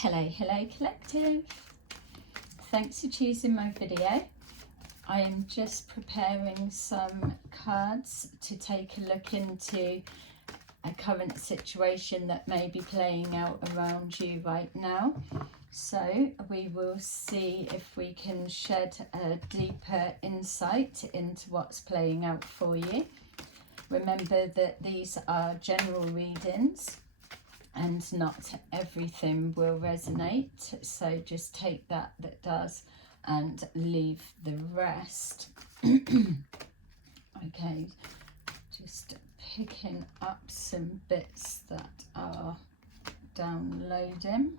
Hello collective. Thanks for choosing my video. I am just preparing some cards to take a look into a current situation that may be playing out around you right now. So we will see if we can shed a deeper insight into what's playing out for you. Remember that these are general readings and not everything will resonate, so just take that does and leave the rest. Okay, just picking up some bits that are downloading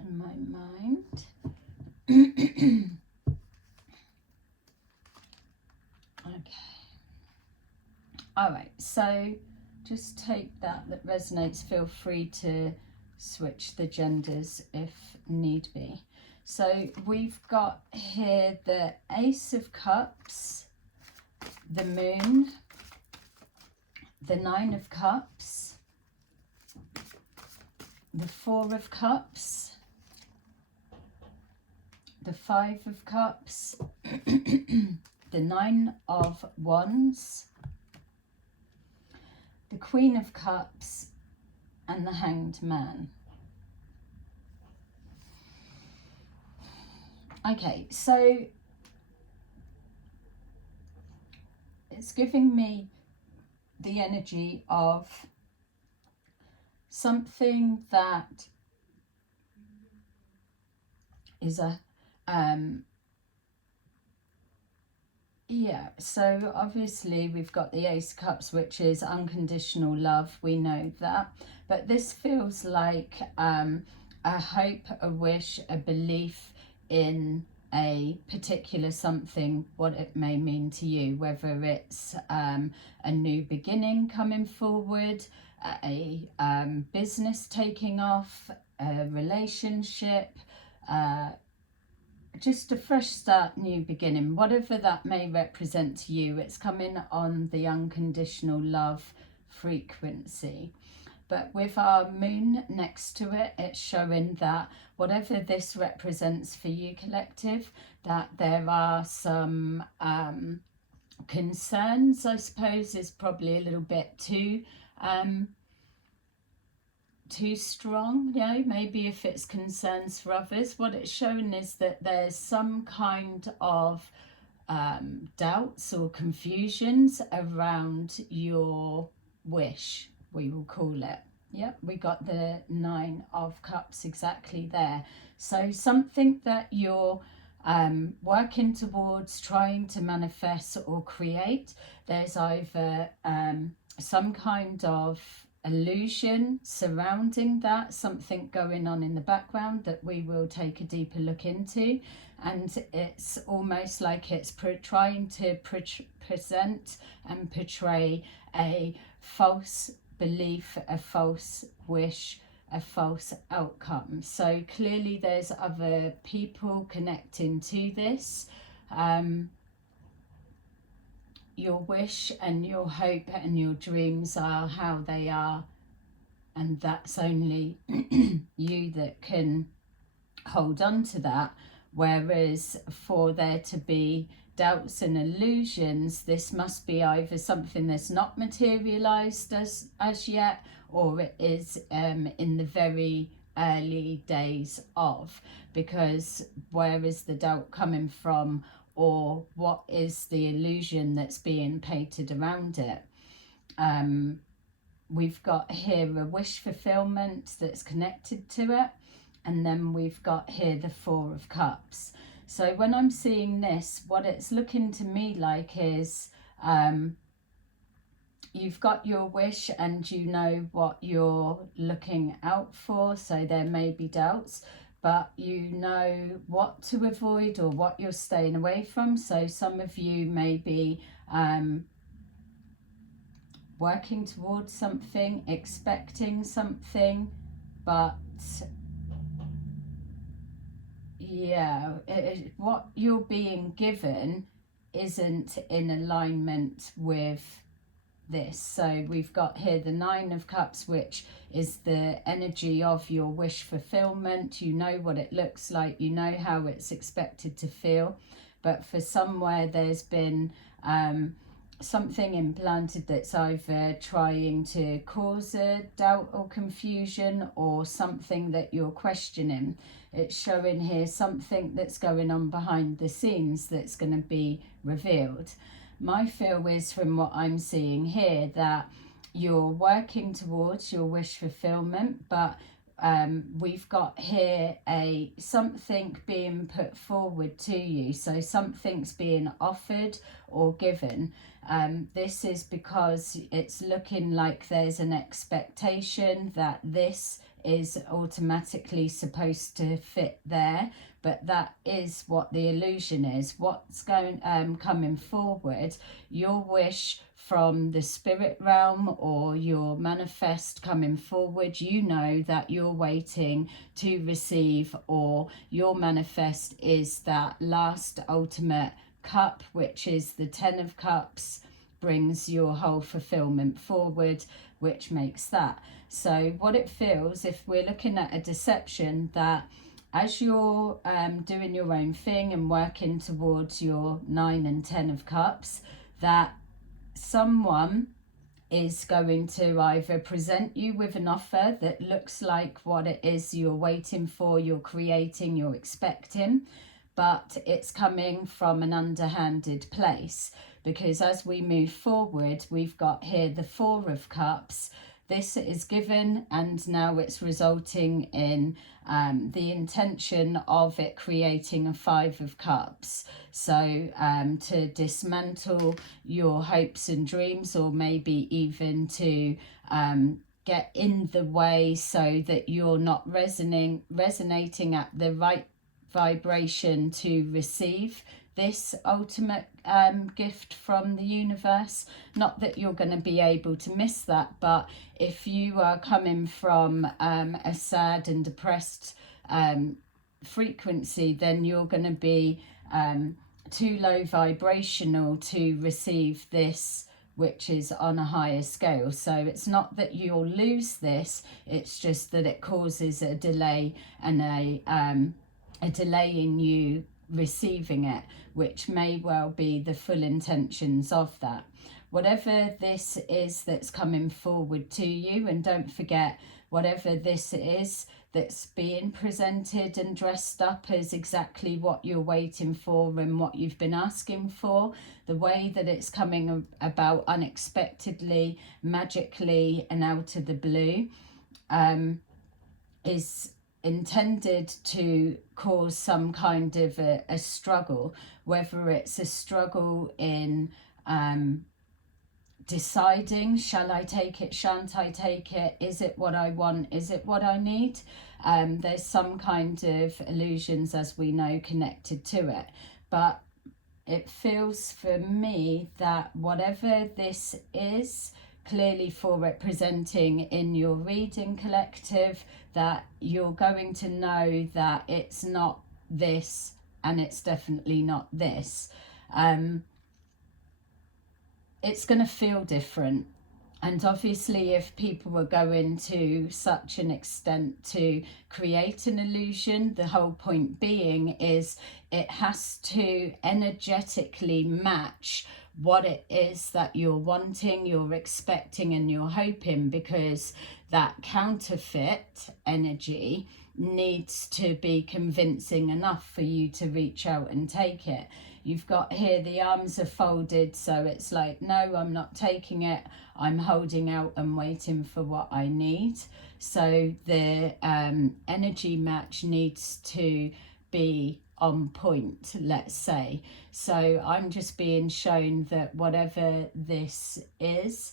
in my mind. Okay, all right, so just take that resonates. Feel free to switch the genders if need be. So we've got here the Ace of Cups, the Moon, the Nine of Cups, the Four of Cups, the Five of Cups, the Nine of Wands, the Queen of Cups, and the Hanged Man. Okay, so it's giving me the energy of something that is a yeah, so obviously we've got the Ace of Cups, which is unconditional love. We know that. But this feels like a hope, a wish, a belief in a particular something, what it may mean to you, whether it's a new beginning coming forward, a business taking off, a relationship, just a fresh start, new beginning, whatever that may represent to you. It's coming on the unconditional love frequency. But with our moon next to it, it's showing that whatever this represents for you, collective, that there are some concerns, I suppose, is probably a little bit too strong, you know, maybe if it's concerns for others. What it's showing is that there's some kind of doubts or confusions around your wish, we will call it. Yep, we got the Nine of Cups exactly there. So something that you're working towards, trying to manifest or create, there's either some kind of illusion surrounding that, something going on in the background that we will take a deeper look into, and it's almost like it's trying to present and portray a false belief, a false wish, a false outcome. So clearly there's other people connecting to this. Your wish and your hope and your dreams are how they are, and that's only you that can hold on to that. Whereas for there to be doubts and illusions, this must be either something that's not materialized as yet, or it is in the very early days of, because where is the doubt coming from, or what is the illusion that's being painted around it? We've got here a wish fulfillment that's connected to it, and then we've got here the Four of Cups. So when I'm seeing this, what it's looking to me like is you've got your wish and you know what you're looking out for, so there may be doubts, but you know what to avoid or what you're staying away from. So some of you may be working towards something, expecting something, but yeah, what you're being given isn't in alignment with this. So we've got here the Nine of Cups, which is the energy of your wish fulfillment. You know what it looks like, you know how it's expected to feel, but for somewhere there's been something implanted that's either trying to cause a doubt or confusion, or something that you're questioning. It's showing here something that's going on behind the scenes that's going to be revealed. My feel is, from what I'm seeing here, that you're working towards your wish fulfillment, but we've got here something being put forward to you. So something's being offered or given. This is because it's looking like there's an expectation that this is automatically supposed to fit there, but that is what the illusion is. What's coming forward, your wish from the spirit realm or your manifest coming forward, you know that you're waiting to receive, or your manifest is that last ultimate cup, which is the Ten of Cups, brings your whole fulfillment forward, which makes that. So what it feels, if we're looking at a deception, that as you're doing your own thing and working towards your 9 and 10 of Cups, that someone is going to either present you with an offer that looks like what it is you're waiting for, you're creating, you're expecting, but it's coming from an underhanded place. Because as we move forward, we've got here the Four of Cups. This is given, and now it's resulting in the intention of it creating a Five of Cups. So to dismantle your hopes and dreams, or maybe even to get in the way so that you're not resonating at the right vibration to receive this ultimate gift from the universe. Not that you're going to be able to miss that, but if you are coming from a sad and depressed frequency, then you're going to be too low vibrational to receive this, which is on a higher scale. So it's not that you'll lose this, it's just that it causes a delay, and a delay in you receiving it, which may well be the full intentions of that. Whatever this is that's coming forward to you, and don't forget, whatever this is that's being presented and dressed up as exactly what you're waiting for and what you've been asking for, the way that it's coming about unexpectedly, magically, and out of the blue, is intended to cause some kind of a struggle, whether it's a struggle in deciding, shall I take it, shan't I take it, is it what I want, is it what I need. There's some kind of illusions, as we know, connected to it, but it feels for me that whatever this is, clearly for representing in your reading collective, that you're going to know that it's not this, and it's definitely not this. It's going to feel different. And obviously, if people were going to such an extent to create an illusion, the whole point being is it has to energetically match what it is that you're wanting, you're expecting, and you're hoping, because that counterfeit energy needs to be convincing enough for you to reach out and take it. You've got here the arms are folded, so it's like, no, I'm not taking it, I'm holding out and waiting for what I need. So the energy match needs to be on point, let's say. So I'm just being shown that whatever this is,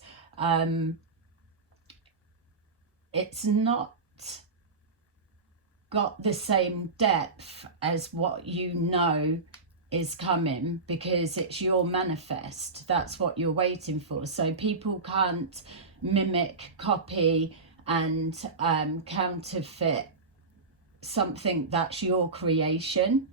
it's not got the same depth as what you know is coming, because it's your manifest. That's what you're waiting for. So people can't mimic, copy, and counterfeit something that's your creation.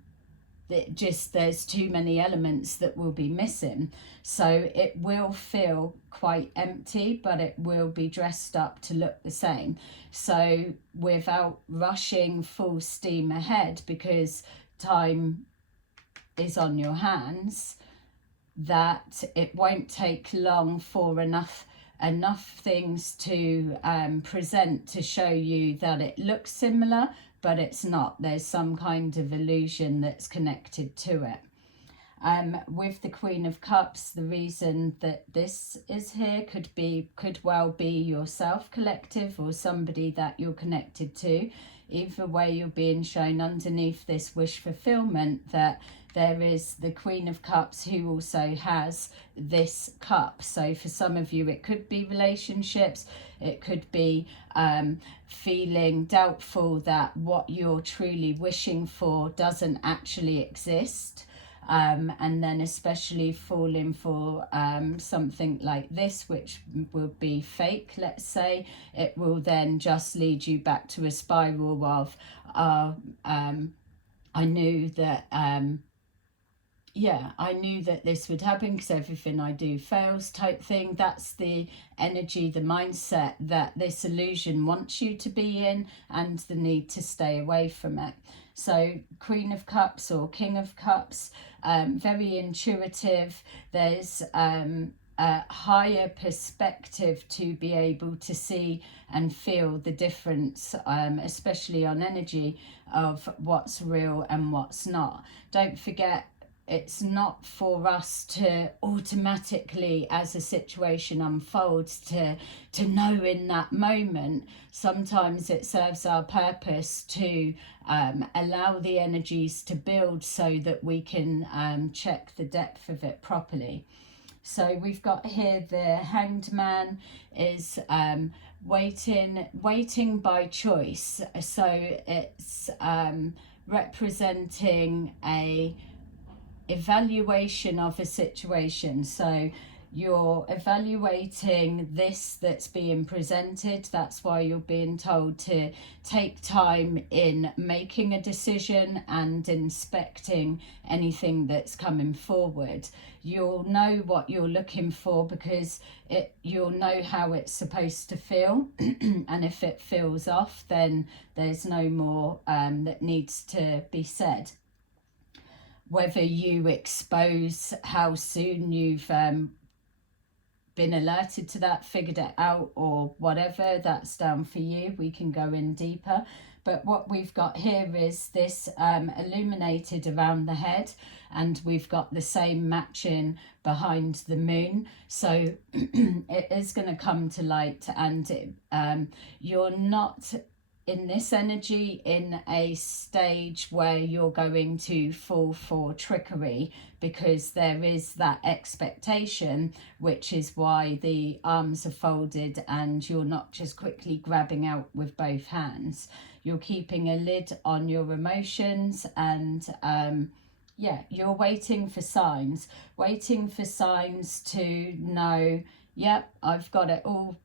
there's too many elements that will be missing. So it will feel quite empty, but it will be dressed up to look the same. So without rushing full steam ahead, because time is on your hands, that it won't take long for enough things to present to show you that it looks similar, but it's not. There's some kind of illusion that's connected to it. With the Queen of Cups, the reason that this is here could well be yourself collective, or somebody that you're connected to. Either way, you're being shown underneath this wish fulfillment that there is the Queen of Cups who also has this cup. So for some of you, it could be relationships. It could be feeling doubtful that what you're truly wishing for doesn't actually exist. And then especially falling for something like this, which will be fake, let's say. It will then just lead you back to a spiral of, I knew that, I knew that this would happen because everything I do fails type thing. That's the energy, the mindset that this illusion wants you to be in, and the need to stay away from it. So Queen of Cups or King of Cups, very intuitive. There's a higher perspective to be able to see and feel the difference, especially on energy, of what's real and what's not. Don't forget, it's not for us to automatically, as a situation unfolds, to know in that moment. Sometimes it serves our purpose to allow the energies to build so that we can check the depth of it properly. So we've got here the Hanged Man is waiting by choice. So it's representing a evaluation of a situation. So you're evaluating this that's being presented. That's why you're being told to take time in making a decision and inspecting anything that's coming forward. You'll know what you're looking for because you'll know how it's supposed to feel. And if it feels off, then there's no more that needs to be said. Whether you expose how soon you've been alerted to that, figured it out, or whatever, that's down for you. We can go in deeper. But what we've got here is this illuminated around the head, and we've got the same matching behind the moon. So it is going to come to light, and you're not in this energy in a stage where you're going to fall for trickery, because there is that expectation, which is why the arms are folded and you're not just quickly grabbing out with both hands. You're keeping a lid on your emotions, and you're waiting for signs to know, yep, I've got it all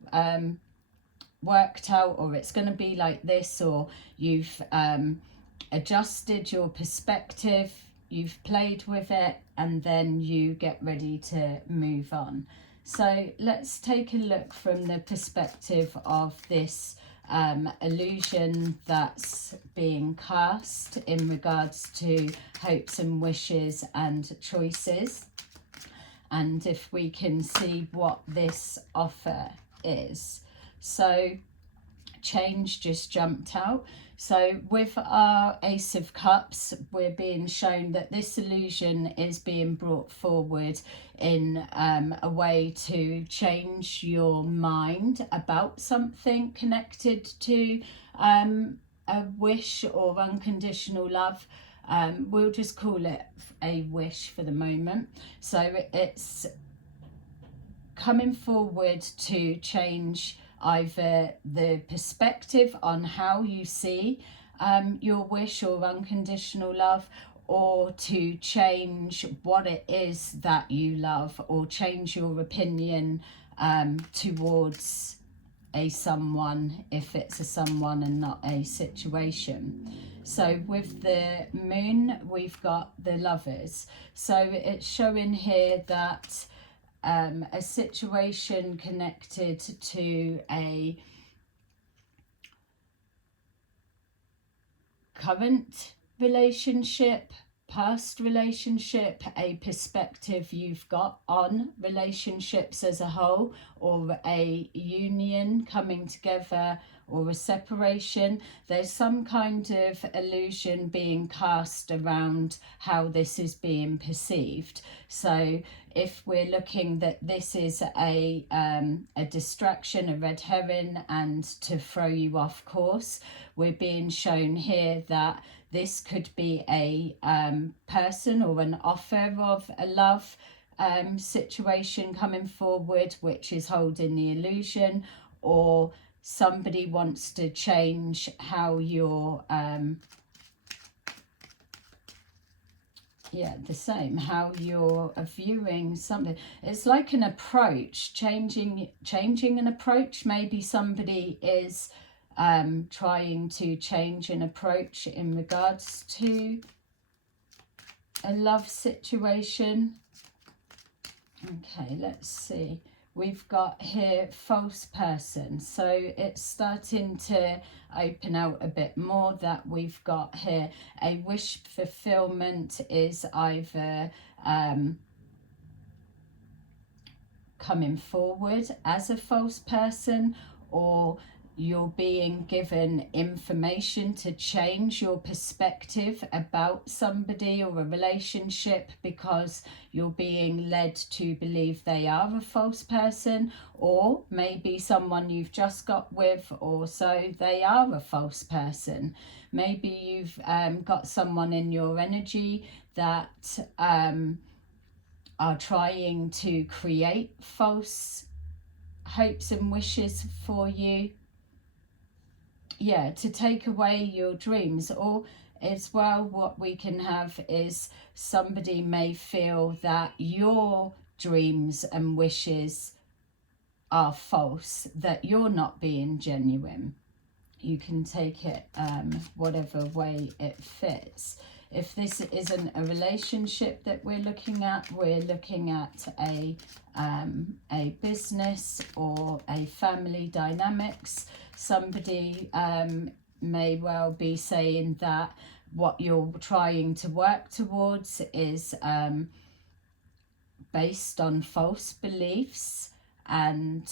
worked out, or it's going to be like this, or you've adjusted your perspective, you've played with it, and then you get ready to move on. So let's take a look from the perspective of this illusion that's being cast in regards to hopes and wishes and choices, and if we can see what this offer is. So change just jumped out. So with our Ace of Cups, we're being shown that this illusion is being brought forward in a way to change your mind about something connected to a wish or unconditional love. We'll just call it a wish for the moment. So it's coming forward to change either the perspective on how you see your wish or unconditional love, or to change what it is that you love, or change your opinion towards a someone, if it's a someone and not a situation. So with the moon, we've got the Lovers. So it's showing here that a situation connected to a current relationship, past relationship, a perspective you've got on relationships as a whole, or a union coming together, or a separation. There's some kind of illusion being cast around how this is being perceived. So if we're looking that this is a distraction, a red herring, and to throw you off course, we're being shown here that this could be a person or an offer of a love situation coming forward, which is holding the illusion, or somebody wants to change how you're the same, how you're viewing something. It's like an approach, changing an approach. Maybe somebody is trying to change an approach in regards to a love situation. Okay, let's see. We've got here false person. So it's starting to open out a bit more, that we've got here a wish fulfillment is either coming forward as a false person, or you're being given information to change your perspective about somebody or a relationship because you're being led to believe they are a false person, or maybe someone you've just got with, or so they are a false person. Maybe you've got someone in your energy that are trying to create false hopes and wishes for you, to take away your dreams. Or as well, what we can have is somebody may feel that your dreams and wishes are false, that you're not being genuine. You can take it whatever way it fits. If this isn't a relationship that we're looking at a business or a family dynamics. Somebody may well be saying that what you're trying to work towards is based on false beliefs, and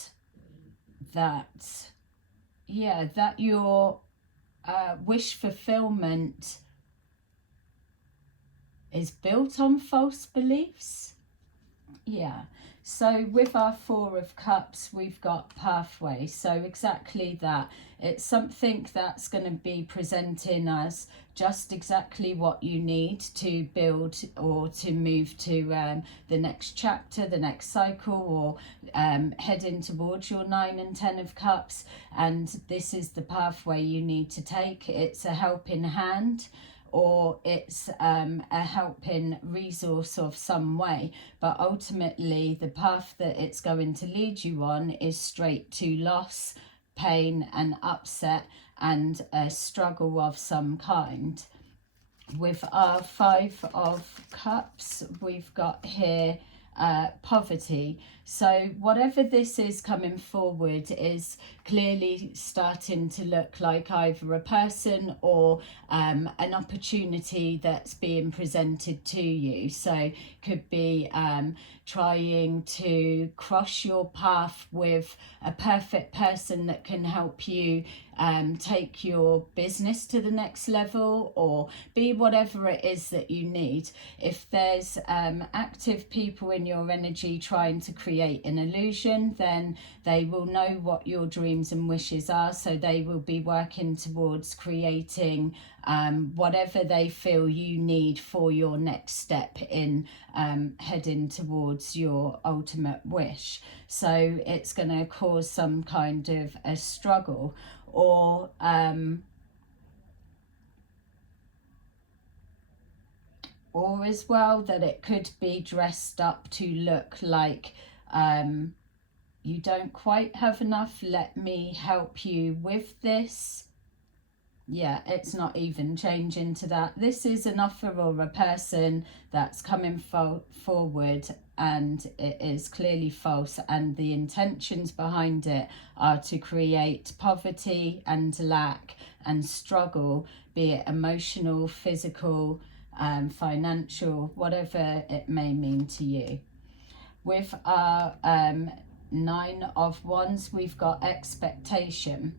that your wish fulfillment is built on false beliefs. So with our Four of Cups, we've got pathway. So exactly that. It's something that's going to be presenting us just exactly what you need to build or to move to the next chapter, the next cycle, or heading towards your 9 and 10 of Cups. And this is the pathway you need to take. It's a helping hand, or it's a helping resource of some way, but ultimately the path that it's going to lead you on is straight to loss, pain and upset, and a struggle of some kind. With our Five of Cups, we've got here poverty. So whatever this is coming forward is clearly starting to look like either a person or an opportunity that's being presented to you. So could be trying to cross your path with a perfect person that can help you take your business to the next level, or be whatever it is that you need. If there's active people in your energy trying to create an illusion, then they will know what your dreams and wishes are, so they will be working towards creating whatever they feel you need for your next step in heading towards your ultimate wish. So it's going to cause some kind of a struggle, or as well that it could be dressed up to look like you don't quite have enough, let me help you with this. Yeah, it's not even changing to that. This is an offer or a person that's coming forward, and it is clearly false, and the intentions behind it are to create poverty and lack and struggle, be it emotional, physical, financial, whatever it may mean to you. With our Nine of Wands, we've got expectation.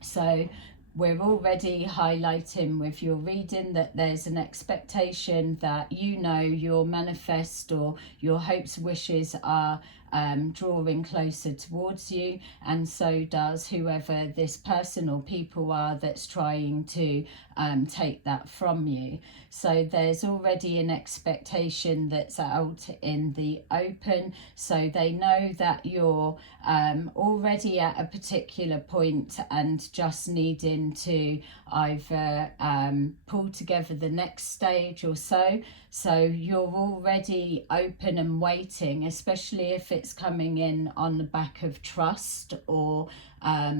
So we're already highlighting with your reading that there's an expectation that your manifest or your hopes, wishes are drawing closer towards you, and so does whoever this person or people are that's trying to take that from you. So there's already an expectation that's out in the open, so they know that you're already at a particular point and just needing to either pull together the next stage or so. So you're already open and waiting, especially if it's coming in on the back of trust or a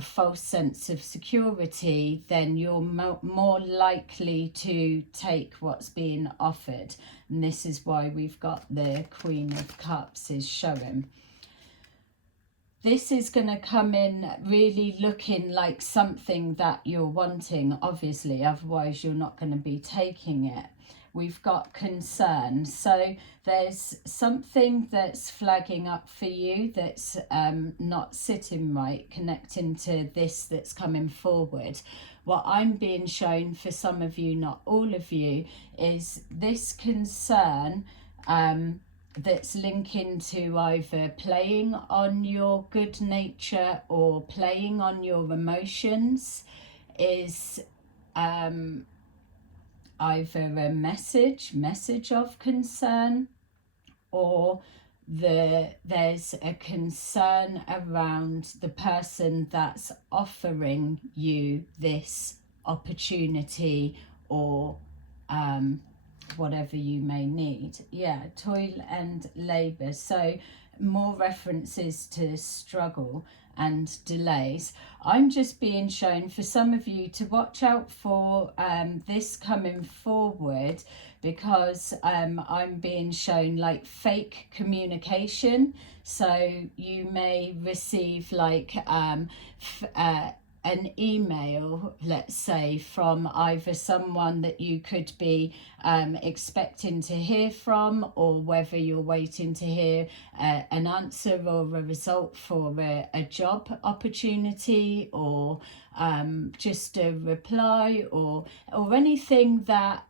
false sense of security, then you're more likely to take what's being offered. And this is why we've got the Queen of Cups is showing. This is going to come in really looking like something that you're wanting, obviously, otherwise you're not going to be taking it. We've got concern. So there's something that's flagging up for you that's not sitting right, connecting to this that's coming forward. What I'm being shown for some of you, not all of you, is this concern that's linking to either playing on your good nature or playing on your emotions, is either a message of concern, or there's a concern around the person that's offering you this opportunity or whatever you may need. Yeah, toil and labor. So more references to struggle and delays. I'm just being shown for some of you to watch out for this coming forward, because I'm being shown like fake communication. So you may receive like an email, let's say, from either someone that you could be expecting to hear from, or whether you're waiting to hear an answer or a result for a job opportunity, or just a reply, or anything that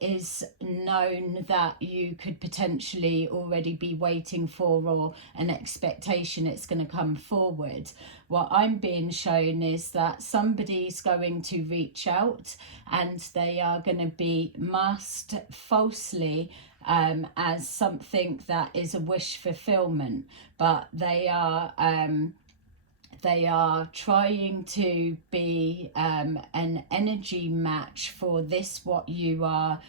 is known that you could potentially already be waiting for, or an expectation it's going to come forward. What I'm being shown is that somebody's going to reach out, and they are going to be masked falsely as something that is a wish fulfillment, but they are trying to be an energy match for this, what you are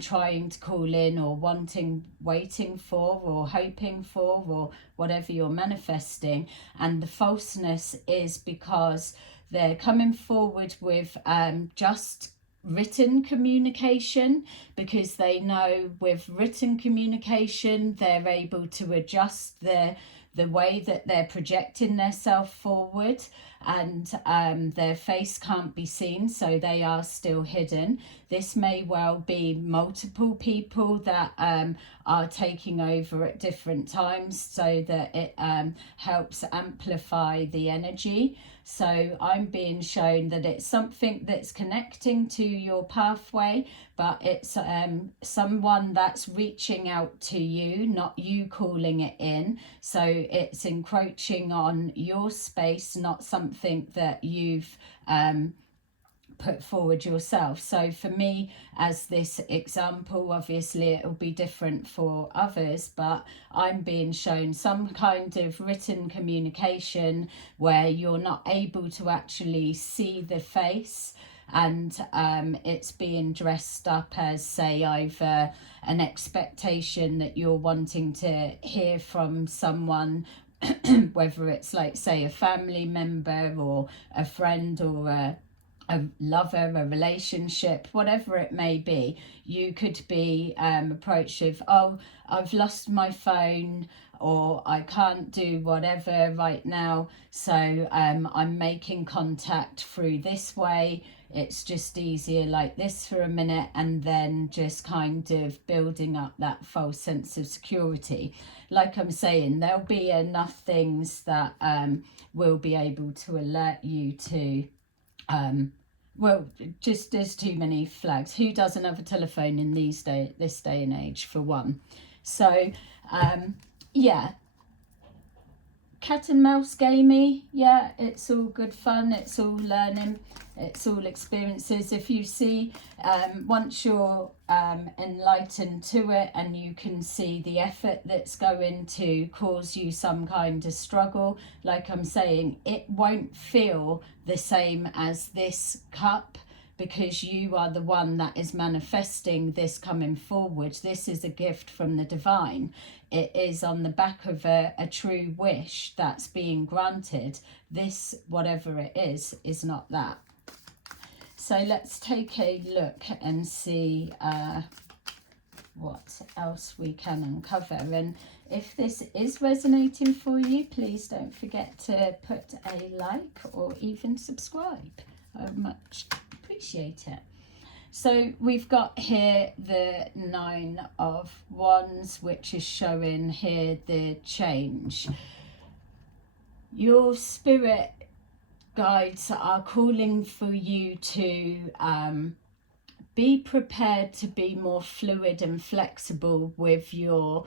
trying to call in, or wanting, waiting for, or hoping for, or whatever you're manifesting. And the falseness is because they're coming forward with just written communication, because they know with written communication they're able to adjust the way that they're projecting themselves forward, and their face can't be seen, so they are still hidden. This may well be multiple people that are taking over at different times, so that it helps amplify the energy. So I'm being shown that it's something that's connecting to your pathway, but it's someone that's reaching out to you, not you calling it in. So it's encroaching on your space, not something that you've put forward yourself. So for me, as this example, obviously it will be different for others, but I'm being shown some kind of written communication where you're not able to actually see the face, and it's being dressed up as, say, either an expectation that you're wanting to hear from someone whether it's like, say, a family member or a friend or a lover, a relationship, whatever it may be. You could be approached with, oh, I've lost my phone, or I can't do whatever right now, so I'm making contact through this way. It's just easier like this for a minute, and then just kind of building up that false sense of security. Like I'm saying, there'll be enough things that will be able to alert you to well, just there's too many flags. Who doesn't have a telephone in this day and age, for one? So yeah, cat and mouse gamey, yeah, it's all good fun, it's all learning, it's all experiences. If you see, once you're enlightened to it, and you can see the effort that's going to cause you some kind of struggle, like I'm saying, it won't feel the same as this cup, because you are the one that is manifesting this coming forward. This is a gift from the divine. It is on the back of a true wish that's being granted. This, whatever it is not that. So let's take a look and see what else we can uncover. And if this is resonating for you, please don't forget to put a like or even subscribe. I much appreciate it. So we've got here the 9 of Wands, which is showing here the change. Your spirit guides are calling for you to be prepared to be more fluid and flexible with your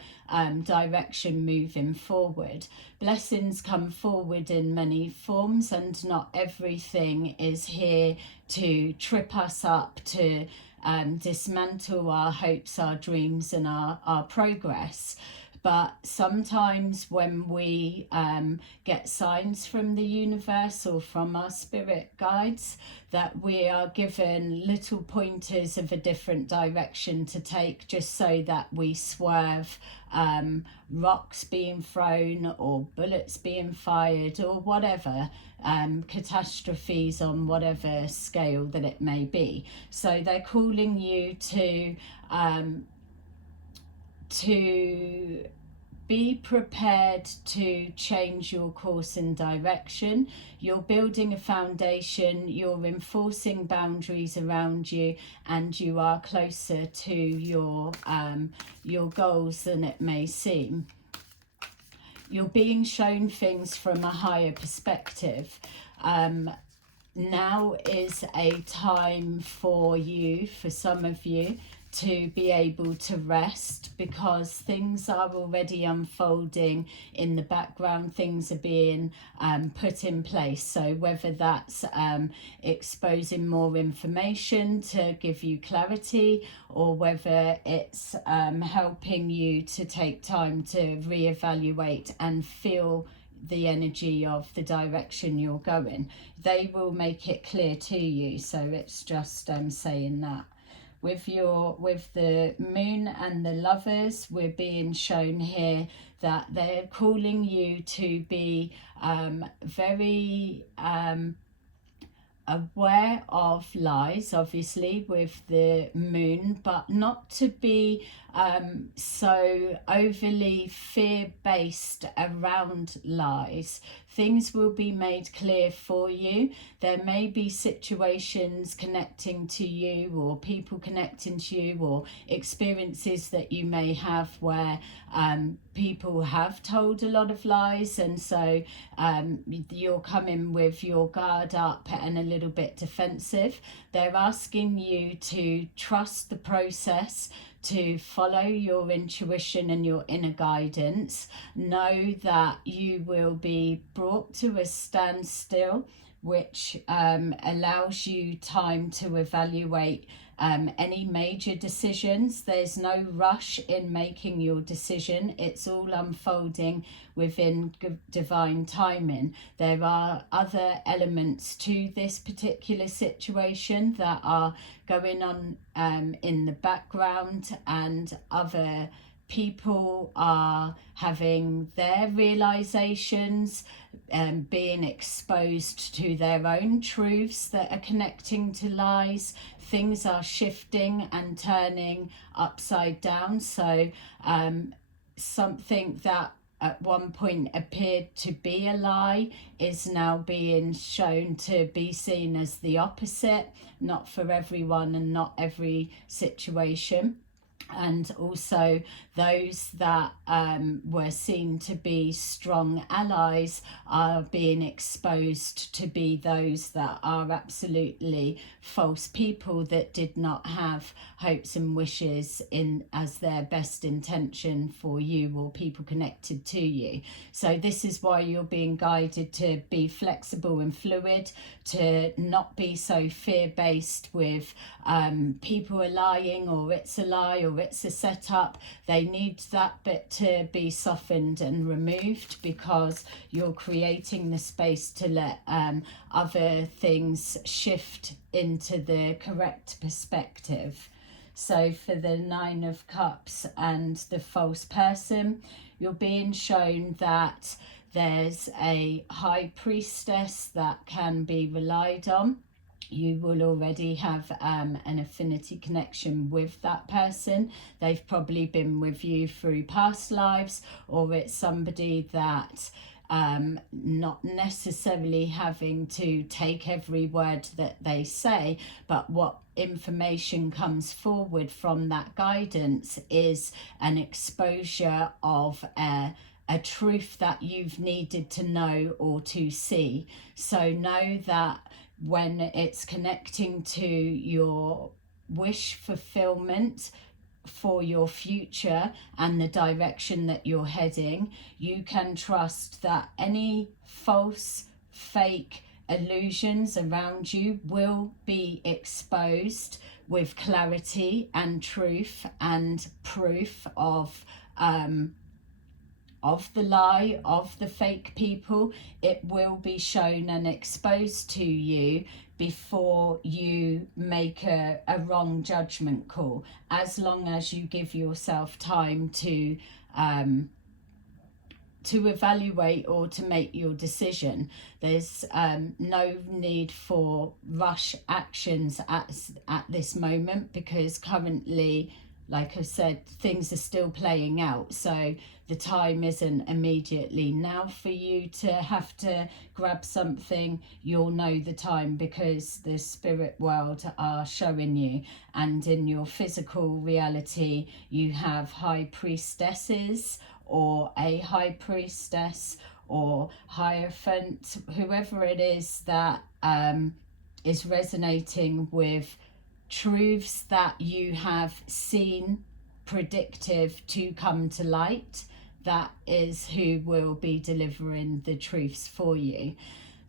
direction moving forward. Blessings come forward in many forms, and not everything is here to trip us up, to dismantle our hopes, our dreams, and our progress. But sometimes when we get signs from the universe or from our spirit guides, that we are given little pointers of a different direction to take, just so that we swerve rocks being thrown or bullets being fired or whatever, catastrophes on whatever scale that it may be. So they're calling you to be prepared to change your course and direction. You're building a foundation, you're enforcing boundaries around you, and you are closer to your goals than it may seem. You're being shown things from a higher perspective. Now is a time for you, for some of you, to be able to rest, because things are already unfolding in the background. Things are being put in place. So whether that's exposing more information to give you clarity, or whether it's helping you to take time to reevaluate and feel the energy of the direction you're going, they will make it clear to you. So it's just saying that. With the moon and the lovers, we're being shown here that they're calling you to be very aware of lies, obviously, with the moon, but not to be so overly fear-based around lies. Things will be made clear for you. There may be situations connecting to you, or people connecting to you, or experiences that you may have where people have told a lot of lies, and so you're coming with your guard up and a little bit defensive. They're asking you to trust the process, to follow your intuition and your inner guidance. Know that you will be brought to a standstill, which allows you time to evaluate any major decisions. There's no rush in making your decision. It's all unfolding within divine timing. There are other elements to this particular situation that are going on in the background, and other people are having their realizations and being exposed to their own truths that are connecting to lies. Things are shifting and turning upside down. So something that at one point appeared to be a lie is now being shown to be seen as the opposite, not for everyone and not every situation. And also those that were seen to be strong allies are being exposed to be those that are absolutely false people that did not have hopes and wishes in as their best intention for you or people connected to you. So this is why you're being guided to be flexible and fluid, to not be so fear-based with people are lying, or it's a lie, or it's a setup. They need that bit to be softened and removed, because you're creating the space to let other things shift into the correct perspective. So for the Nine of Cups and the false person, you're being shown that there's a high priestess that can be relied on. You will already have an affinity connection with that person. They've probably been with you through past lives, or it's somebody that not necessarily having to take every word that they say, but what information comes forward from that guidance is an exposure of a truth that you've needed to know or to see. So know that when it's connecting to your wish fulfillment for your future and the direction that you're heading, you can trust that any false, fake illusions around you will be exposed with clarity and truth and proof of the lie, of the fake people. It will be shown and exposed to you before you make a wrong judgment call, as long as you give yourself time to evaluate or to make your decision. There's no need for rush actions at this moment, because currently, like I said, things are still playing out. So the time isn't immediately now for you to have to grab something. You'll know the time because the spirit world are showing you. And in your physical reality, you have high priestesses, or a high priestess, or hierophant, whoever it is that is resonating with truths that you have seen predictive to come to light. That is who will be delivering the truths for you.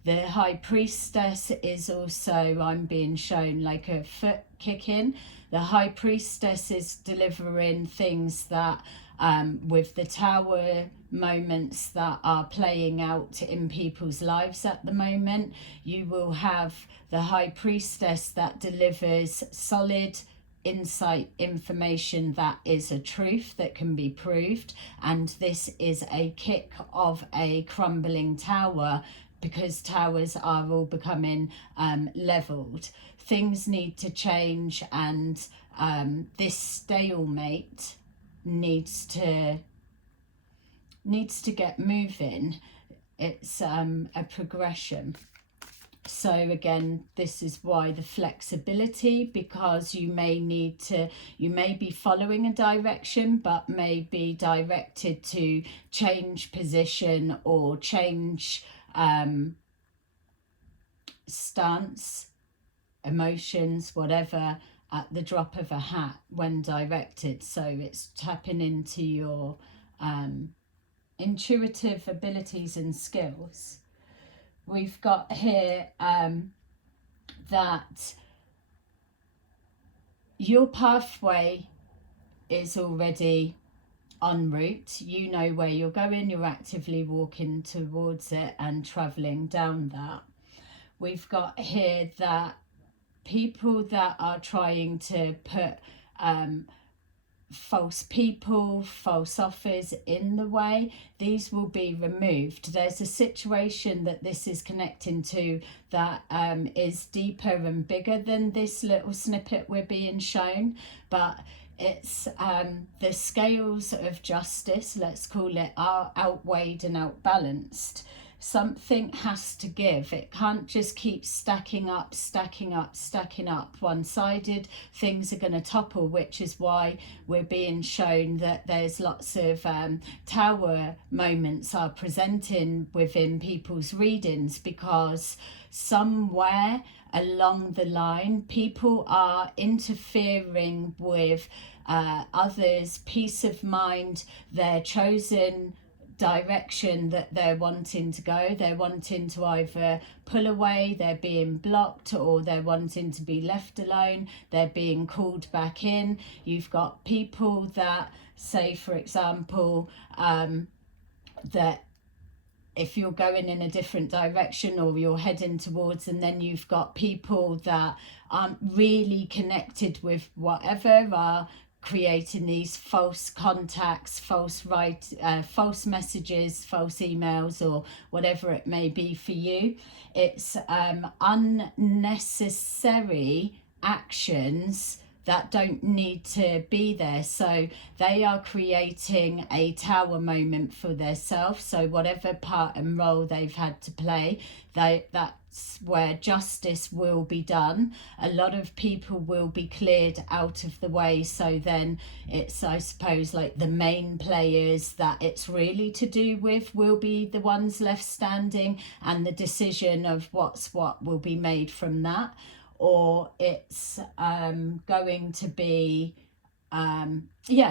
The high priestess is also, I'm being shown like a foot kicking. The high priestess is delivering things that with the tower moments that are playing out in people's lives at the moment, you will have the high priestess that delivers solid insight information that is a truth that can be proved. And this is a kick of a crumbling tower, because towers are all becoming leveled. Things need to change, and this stalemate needs to get moving. It's a progression. So again, this is why the flexibility, because you may be following a direction, but may be directed to change position or change stance, emotions, whatever, at the drop of a hat when directed. So it's tapping into your intuitive abilities and skills. We've got here that your pathway is already en route. You know where you're going, you're actively walking towards it and travelling down that. We've got here that people that are trying to put false people, false offers in the way, these will be removed. There's a situation that this is connecting to that is deeper and bigger than this little snippet we're being shown, but it's the scales of justice, let's call it, are outweighed and outbalanced. Something has to give. It can't just keep stacking up, stacking up, stacking up one-sided. Things are going to topple, which is why we're being shown that there's lots of tower moments are presenting within people's readings, because somewhere along the line people are interfering with others' peace of mind, their chosen direction that they're wanting to go. They're wanting to either pull away, they're being blocked, or they're wanting to be left alone, they're being called back in. You've got people that say, for example, that if you're going in a different direction or you're heading towards, and then you've got people that aren't really connected with whatever, are creating these false contacts, false messages, false emails, or whatever it may be for you. It's unnecessary actions that don't need to be there. So they are creating a tower moment for themselves. So whatever part and role they've had to play, that's where justice will be done. A lot of people will be cleared out of the way. So then it's, I suppose, like the main players that it's really to do with will be the ones left standing, and the decision of what's what will be made from that. Or it's going to be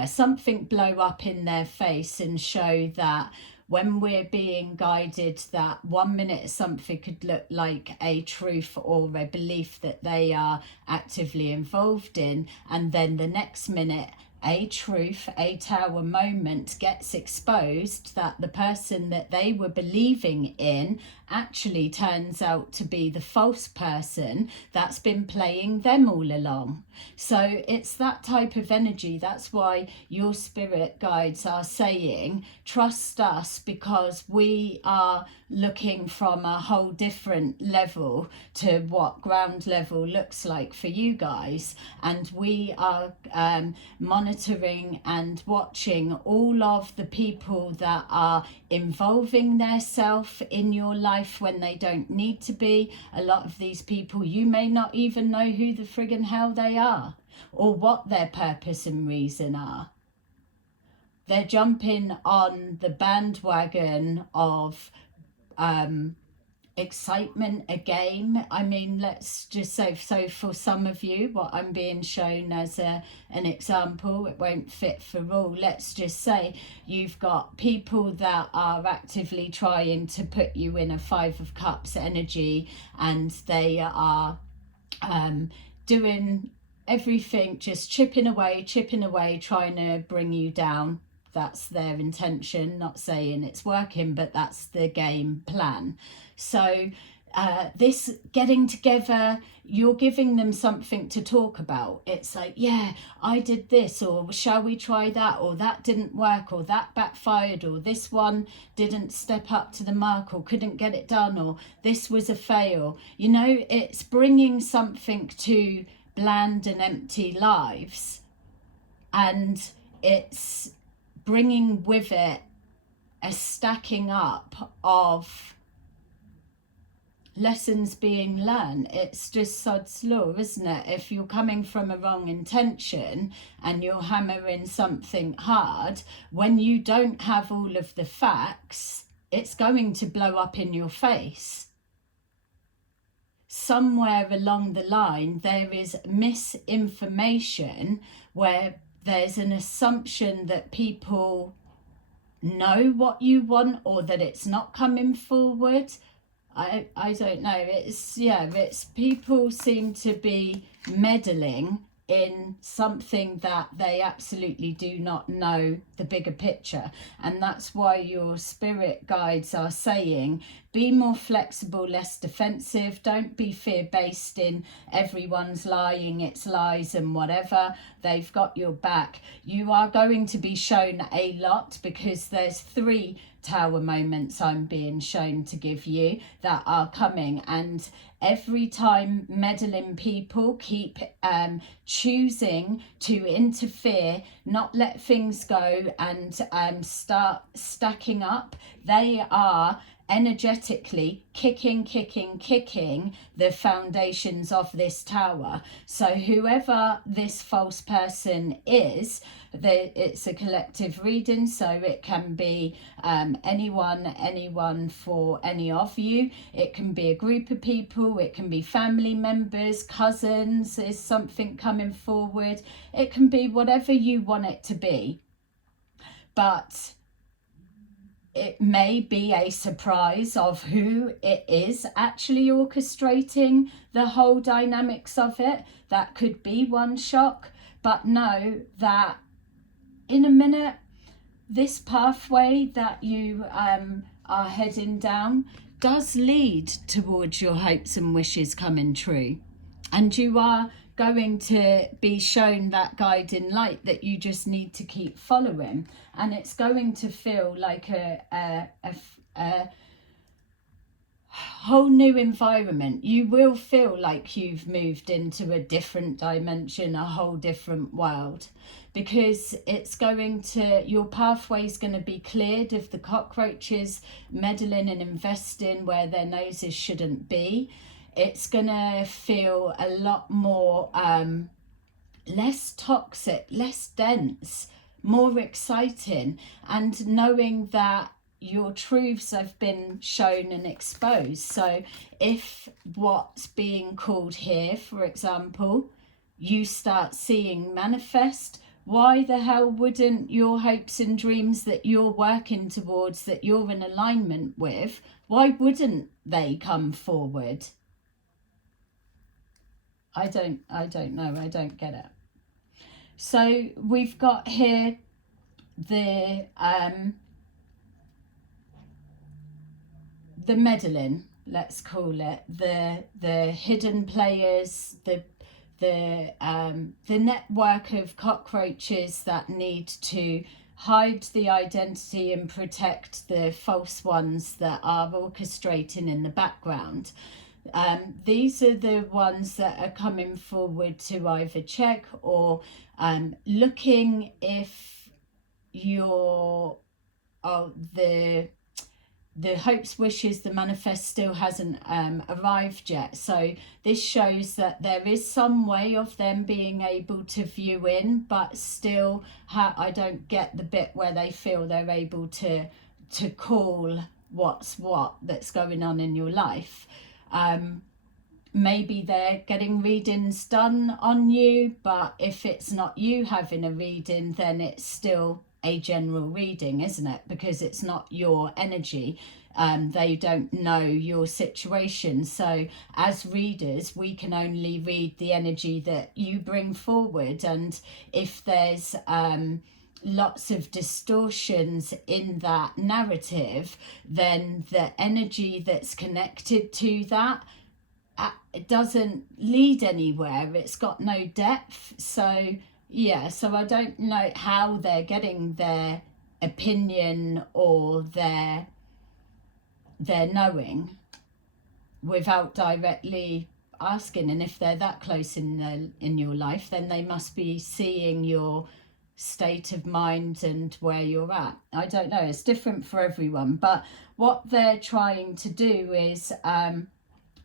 something blow up in their face and show that when we're being guided, that 1 minute something could look like a truth or a belief that they are actively involved in, and then the next minute a truth, a tower moment gets exposed, that the person that they were believing in actually turns out to be the false person that's been playing them all along. So it's that type of energy. That's why your spirit guides are saying, trust us, because we are looking from a whole different level to what ground level looks like for you guys, and we are monitoring and watching all of the people that are involving themselves in your life when they don't need to be. A lot of these people, you may not even know who the friggin' hell they are or what their purpose and reason are. They're jumping on the bandwagon of excitement, a game. I mean, let's just say, so for some of you, what I'm being shown as an example, it won't fit for all. Let's just say you've got people that are actively trying to put you in a 5 of Cups energy, and they are doing everything, just chipping away, trying to bring you down. That's their intention, not saying it's working, but that's the game plan. So this getting together, you're giving them something to talk about. It's like, yeah, I did this, or shall we try that, or that didn't work, or that backfired, or this one didn't step up to the mark, or couldn't get it done, or this was a fail. You know, it's bringing something to bland and empty lives, and it's bringing with it a stacking up of lessons being learned. It's just sod's law, isn't it? If you're coming from a wrong intention and you're hammering something hard, when you don't have all of the facts, it's going to blow up in your face. Somewhere along the line, there is misinformation where there's an assumption that people know what you want, or that it's not coming forward. I don't know. It's people seem to be meddling in something that they absolutely do not know the bigger picture. And that's why your spirit guides are saying, Be more flexible, less defensive. Don't be fear-based in everyone's lying, it's lies and whatever. They've got your back. You are going to be shown a lot, because there's 3 Tower moments I'm being shown to give you that are coming, and every time meddling people keep choosing to interfere, not let things go, and start stacking up, they are energetically kicking the foundations of this tower. So whoever this false person is, it's a collective reading, so it can be anyone for any of you. It can be a group of people, it can be family members, cousins, is something coming forward. It can be whatever you want it to be, but it may be a surprise of who it is actually orchestrating the whole dynamics of it. That could be one shock, but know that in a minute, this pathway that you are heading down does lead towards your hopes and wishes coming true. And you are going to be shown that guiding light that you just need to keep following. And it's going to feel like a whole new environment. You will feel like you've moved into a different dimension, a whole different world, because it's going to, your pathway's going to be cleared of the cockroaches meddling and investing where their noses shouldn't be. It's going to feel a lot more less toxic, less dense, more exciting, and knowing that your truths have been shown and exposed. So if what's being called here, for example, you start seeing manifest, why the hell wouldn't your hopes and dreams that you're working towards, that you're in alignment with, why wouldn't they come forward? I don't know. I don't get it. So we've got here the meddling, let's call it, the hidden players, the network of cockroaches that need to hide the identity and protect the false ones that are orchestrating in the background. These are the ones that are coming forward to either check or looking if your the hopes, wishes, the manifest still hasn't arrived yet. So this shows that there is some way of them being able to view in, but still I don't get the bit where they feel they're able to call what's what that's going on in your life. Maybe they're getting readings done on you, but if it's not you having a reading, then it's still a general reading, isn't it? Because it's not your energy. They don't know your situation. So as readers, we can only read the energy that you bring forward. And if there's lots of distortions in that narrative, then the energy that's connected to that, it doesn't lead anywhere. It's got no depth. So yeah, so I don't know how they're getting their opinion or their knowing without directly asking. And if they're that close in your life, then they must be seeing your state of mind and where you're at. I don't know, it's different for everyone, but what they're trying to do is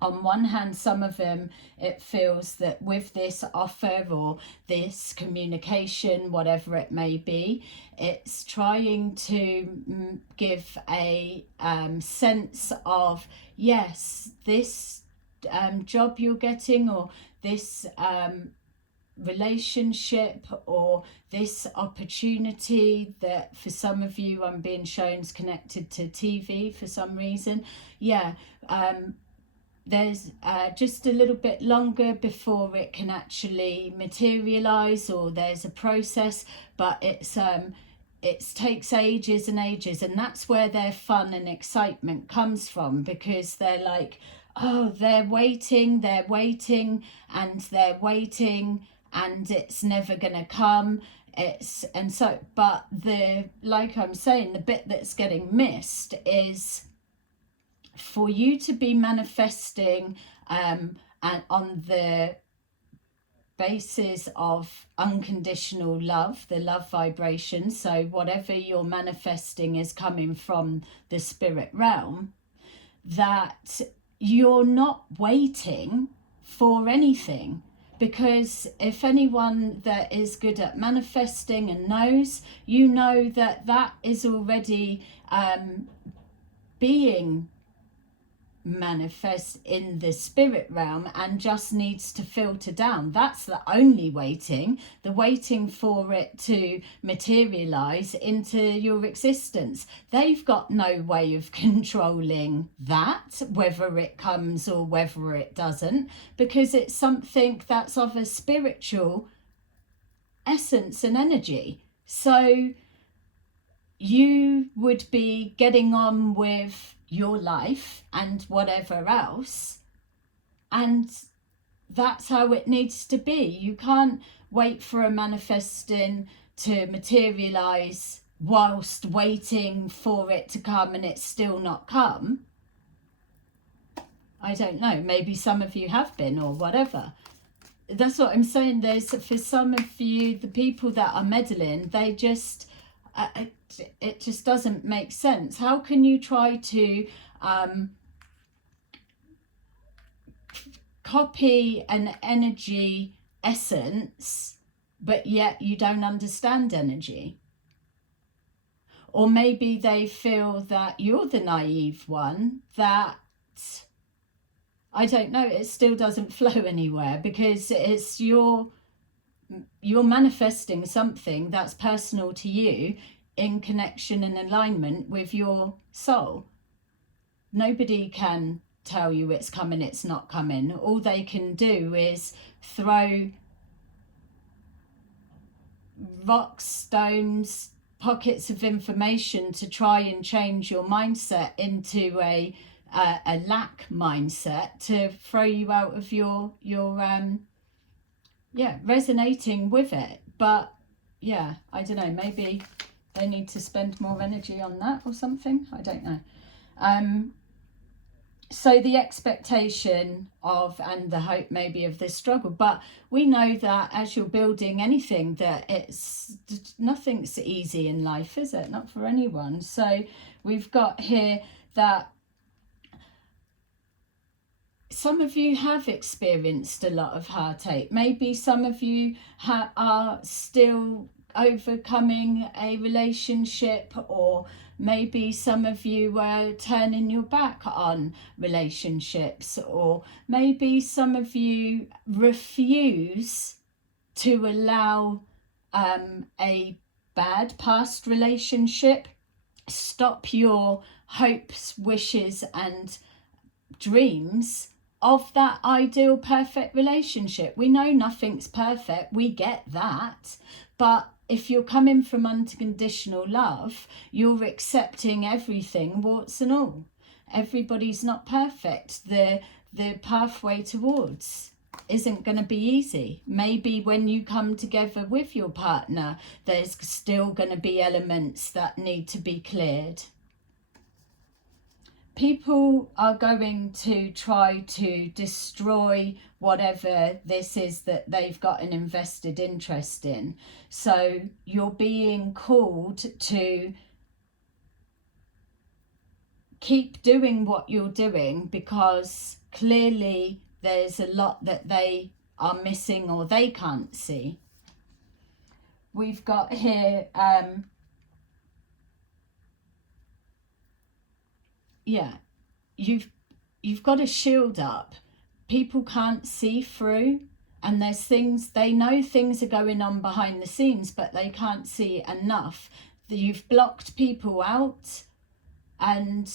on one hand, some of them, it feels that with this offer or this communication, whatever it may be, it's trying to give a sense of, yes, this job you're getting, or this relationship, or this opportunity that for some of you I'm being shown is connected to TV for some reason. Yeah, there's just a little bit longer before it can actually materialize, or there's a process, but it's it takes ages and ages, and that's where their fun and excitement comes from, because they're like, oh, they're waiting and they're waiting and it's never gonna come. But like I'm saying, the bit that's getting missed is for you to be manifesting and on the basis of unconditional love, the love vibration. So whatever you're manifesting is coming from the spirit realm, that you're not waiting for anything. Because if anyone that is good at manifesting and knows, you know that that is already being manifest in the spirit realm and just needs to filter down. That's the only waiting, the waiting for it to materialize into your existence. They've got no way of controlling that, whether it comes or whether it doesn't, because it's something that's of a spiritual essence and energy. So you would be getting on with your life and whatever else, and that's how it needs to be. You can't wait for a manifesting to materialize whilst waiting for it to come and it's still not come. I don't know, maybe some of you have been or whatever. That's what I'm saying. There's, for some of you, the people that are meddling, they just it just doesn't make sense. How can you try to copy an energy essence, but yet you don't understand energy? Or maybe they feel that you're the naive one, that, I don't know, it still doesn't flow anywhere, because it's you're manifesting something that's personal to you, in connection and alignment with your soul. Nobody can tell you it's coming, it's not coming. All they can do is throw rocks, stones, pockets of information to try and change your mindset into a lack mindset, to throw you out of your resonating with it. But yeah, I don't know, maybe they need to spend more energy on that or something. I don't know. So the expectation of, and the hope maybe of, this struggle, but we know that as you're building anything, that nothing's easy in life, is it? Not for anyone. So we've got here that some of you have experienced a lot of heartache. Maybe some of you are still overcoming a relationship, or maybe some of you were turning your back on relationships, or maybe some of you refuse to allow a bad past relationship stop your hopes, wishes and dreams of that ideal perfect relationship. We know nothing's perfect, we get that, but if you're coming from unconditional love, you're accepting everything, warts and all. Everybody's not perfect. The pathway towards isn't going to be easy. Maybe when you come together with your partner, there's still going to be elements that need to be cleared. People are going to try to destroy whatever this is that they've got an invested interest in. So you're being called to keep doing what you're doing, because clearly there's a lot that they are missing or they can't see. We've got here you've got a shield up. People can't see through, and there's things, they know things are going on behind the scenes, but they can't see enough. You've blocked people out, and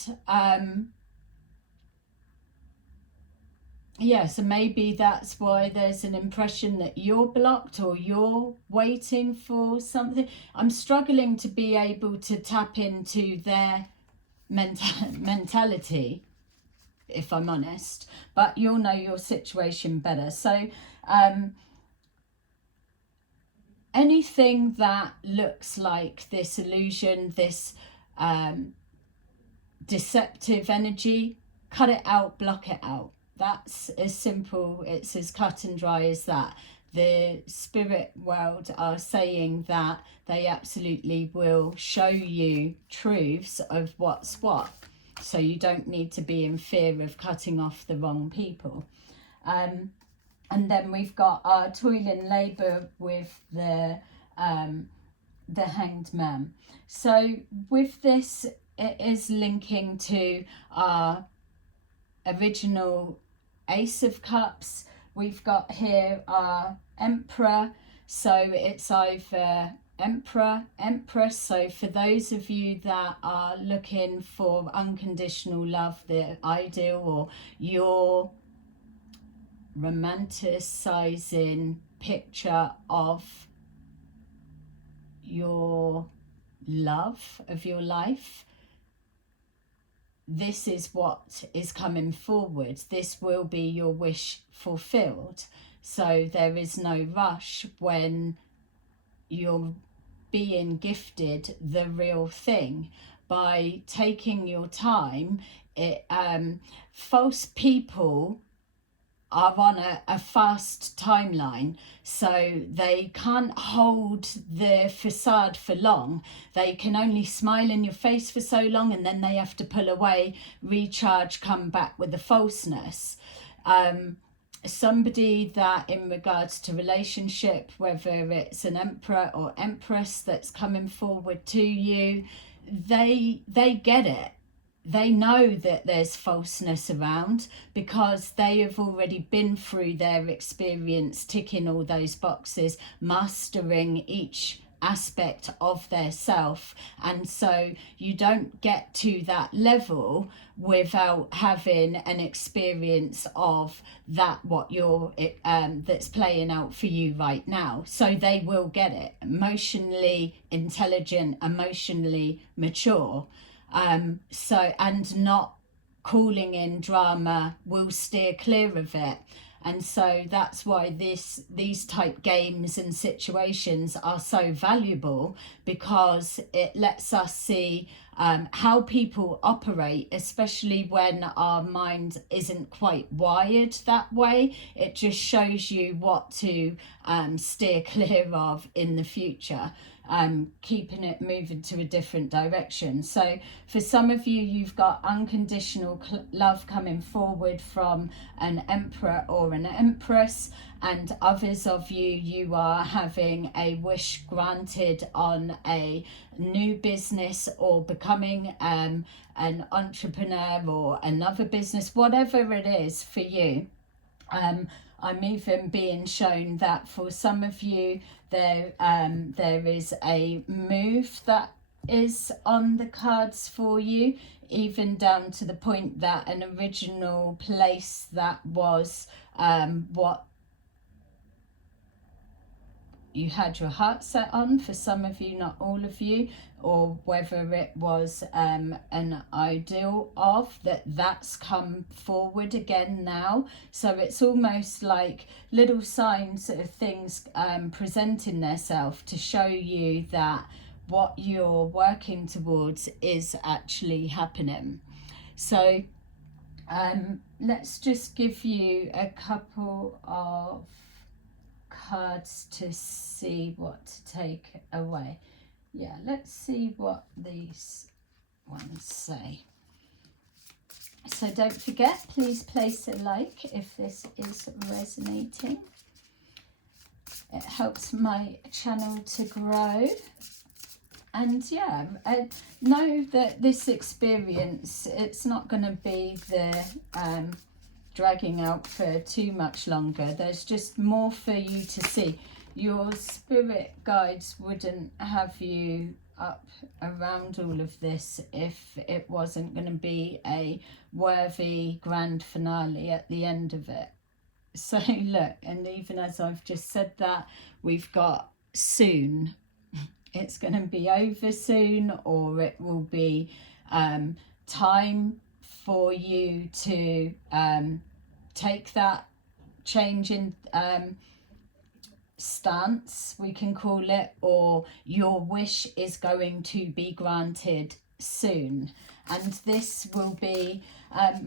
yeah, so maybe that's why there's an impression that you're blocked or you're waiting for something. I'm struggling to be able to tap into their mentality, if I'm honest, but you'll know your situation better. So anything that looks like this illusion, this deceptive energy, cut it out, block it out. That's as simple, it's as cut and dry as that. The spirit world are saying that they absolutely will show you truths of what's what, so you don't need to be in fear of cutting off the wrong people. And then we've got our toil and labour with the Hanged Man. So with this, it is linking to our original Ace of Cups. We've got here our Emperor, so it's either Emperor, Empress. So for those of you that are looking for unconditional love, the ideal, or your romanticizing picture of your love of your life, this is what is coming forward. This will be your wish fulfilled. So there is no rush when you're being gifted the real thing. By taking your time, false people are on a fast timeline, so they can't hold the facade for long. They can only smile in your face for so long, and then they have to pull away, recharge, come back with the falseness. Somebody that, in regards to relationship, whether it's an emperor or empress that's coming forward to you, they get it. They know that there's falseness around because they have already been through their experience, ticking all those boxes, mastering each aspect of their self. And so you don't get to that level without having an experience of that, what you're that's playing out for you right now. So they will get it. Emotionally intelligent, emotionally mature. So, and not calling in drama will steer clear of it. And so that's why these type games and situations are so valuable, because it lets us see how people operate, especially when our mind isn't quite wired that way. It just shows you what to steer clear of in the future. Keeping it moving to a different direction. So for some of you, you've got unconditional love coming forward from an emperor or an empress, and others of you, you are having a wish granted on a new business or becoming an entrepreneur or another business, whatever it is for you. I'm even being shown that for some of you, there is a move that is on the cards for you, even down to the point that an original place that was what you had your heart set on, for some of you, not all of you, or whether it was an ideal of that's come forward again now. So it's almost like little signs of things presenting themselves to show you that what you're working towards is actually happening. So let's just give you a couple of cards to see what to take away. Yeah, let's see what these ones say. So don't forget, please place a like if this is resonating. It helps my channel to grow. And yeah, know that this experience, it's not going to be the dragging out for too much longer. There's just more for you to see. Your spirit guides wouldn't have you up around all of this if it wasn't going to be a worthy grand finale at the end of it. So look, and even as I've just said that, we've got soon. It's going to be over soon, or it will be time for you to take that change in stance, we can call it, or your wish is going to be granted soon. And this will be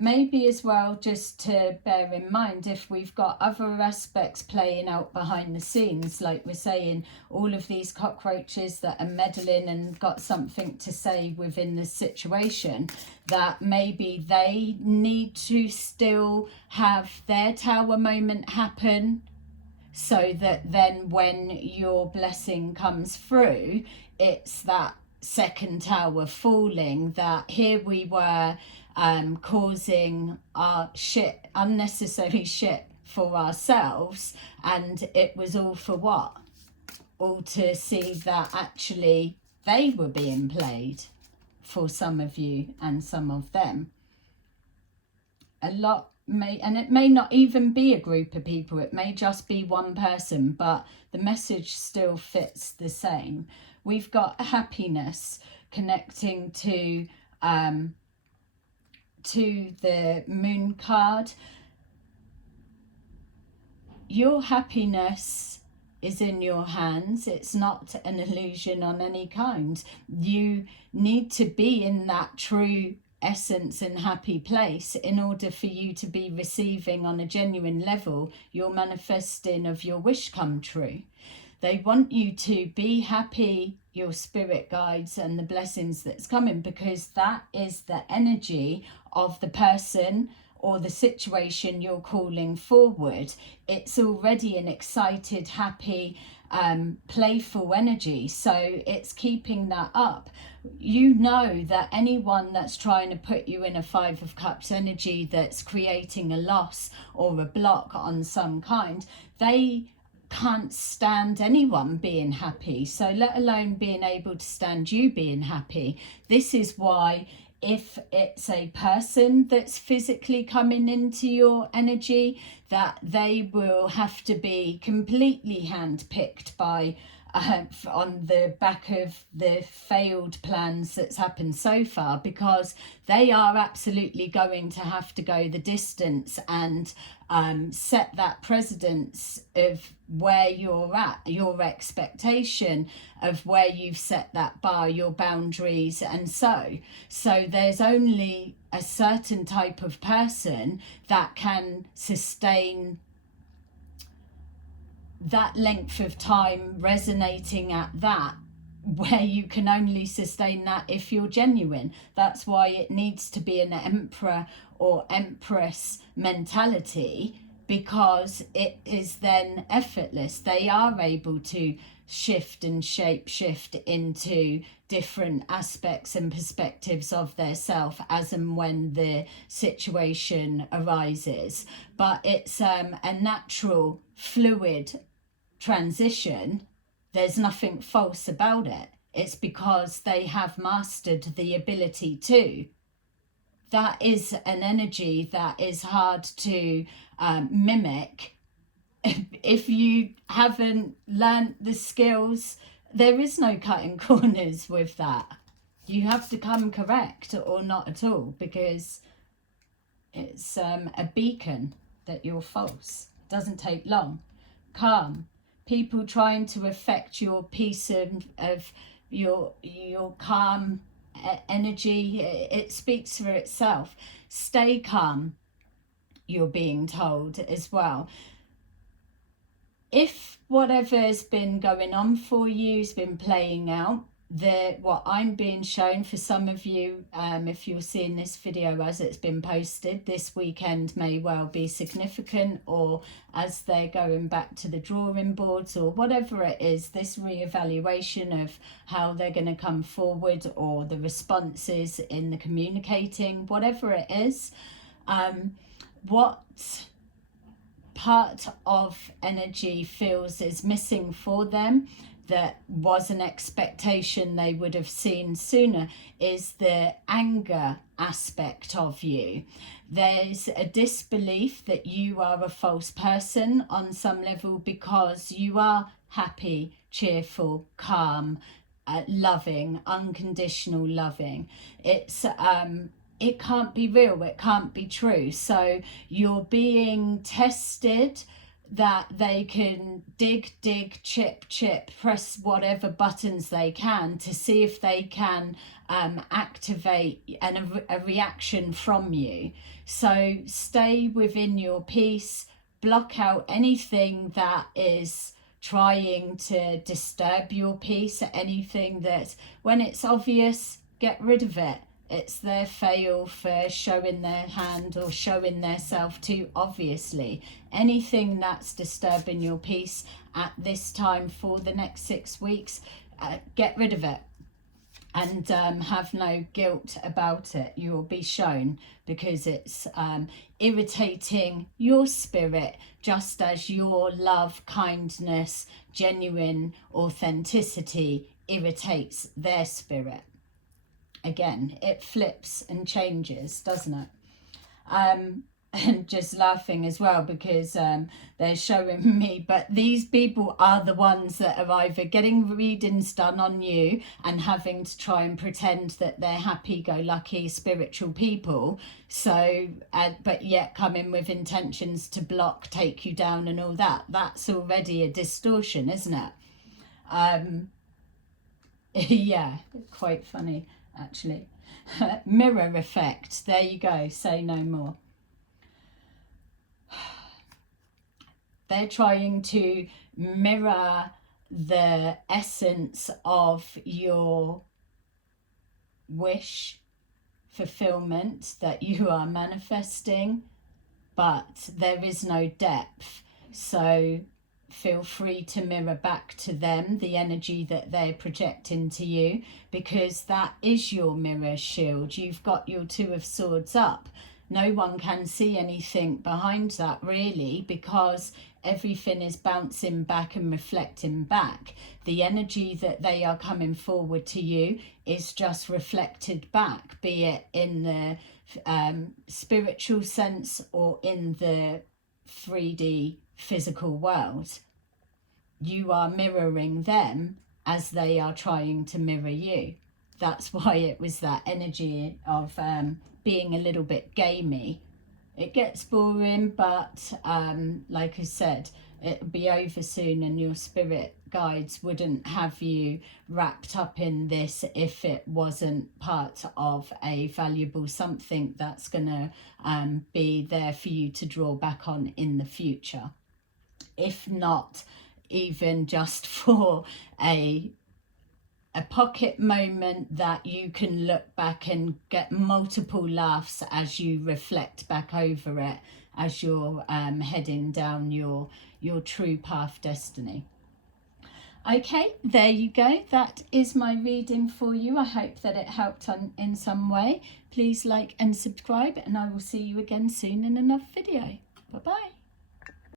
maybe as well, just to bear in mind, if we've got other aspects playing out behind the scenes, like we're saying, all of these cockroaches that are meddling and got something to say within the situation, that maybe they need to still have their tower moment happen, so that then when your blessing comes through, it's that second tower falling, that here we were causing our shit, unnecessary shit for ourselves, and it was all for what? All to see that actually they were being played for some of you and some of them. A lot may, and it may not even be a group of people, it may just be one person, but the message still fits the same. We've got happiness connecting to the moon card. Your happiness is in your hands. It's not an illusion on any kind. You need to be in that true essence and happy place in order for you to be receiving on a genuine level your manifesting of your wish come true. They want you to be happy, your spirit guides, and the blessings that's coming, because that is the energy of the person or the situation you're calling forward. It's already an excited, happy, playful energy, so it's keeping that up. You know that anyone that's trying to put you in a Five of Cups energy, that's creating a loss or a block on some kind, they can't stand anyone being happy, so let alone being able to stand you being happy. This is why, if it's a person that's physically coming into your energy, that they will have to be completely handpicked by on the back of the failed plans that's happened so far, because they are absolutely going to have to go the distance and set that precedence of where you're at, your expectation of where you've set that bar, your boundaries, and so there's only a certain type of person that can sustain that length of time resonating at that, where you can only sustain that if you're genuine. That's why it needs to be an emperor or empress mentality, because it is then effortless. They are able to shift and shape shift into different aspects and perspectives of their self as and when the situation arises. But it's a natural, fluid transition. There's nothing false about it. It's because they have mastered the ability to. That is an energy that is hard to mimic. If you haven't learnt the skills, there is no cutting corners with that. You have to come correct or not at all, because it's a beacon that you're false. It doesn't take long. Calm. People trying to affect your peace of your calm energy, it speaks for itself. Stay calm, you're being told as well. If whatever's been going on for you has been playing out, what I'm being shown for some of you, if you're seeing this video as it's been posted, this weekend may well be significant, or as they're going back to the drawing boards, or whatever it is, this reevaluation of how they're going to come forward, or the responses in the communicating, whatever it is, what part of energy feels is missing for them. that was an expectation they would have seen sooner is the anger aspect of you. There's a disbelief that you are a false person on some level, because you are happy, cheerful, calm, loving, unconditional loving. It can't be real, it can't be true. So you're being tested, that they can dig, chip, press whatever buttons they can to see if they can activate a reaction from you. So stay within your peace, block out anything that is trying to disturb your peace, anything that, when it's obvious, get rid of it. It's their fail for showing their hand or showing their self too obviously. Anything that's disturbing your peace at this time for the next 6 weeks, get rid of it. And have no guilt about it. You'll be shown, because it's irritating your spirit, just as your love, kindness, genuine authenticity irritates their spirit. Again, it flips and changes, doesn't it? And just laughing as well, because they're showing me, but these people are the ones that are either getting readings done on you and having to try and pretend that they're happy-go-lucky spiritual people, so but yet come in with intentions to block, take you down and all that. That's already a distortion, isn't it? Yeah, quite funny actually. Mirror effect, there you go, say no more. They're trying to mirror the essence of your wish fulfillment that you are manifesting, but there is no depth. So feel free to mirror back to them the energy that they're projecting to you, because that is your mirror shield. You've got your Two of Swords up. No one can see anything behind that really, because everything is bouncing back and reflecting back. The energy that they are coming forward to you is just reflected back, be it in the spiritual sense or in the 3D physical world. You are mirroring them as they are trying to mirror you. That's why it was that energy of being a little bit gamey. It gets boring, but like I said, it'll be over soon, and your spirit guides wouldn't have you wrapped up in this if it wasn't part of a valuable something that's going to be there for you to draw back on in the future. If not even just for a pocket moment that you can look back and get multiple laughs as you reflect back over it, as you're heading down your true path destiny. Okay, there you go. That is my reading for you. I hope that it helped in some way. Please like and subscribe, and I will see you again soon in another video. Bye bye.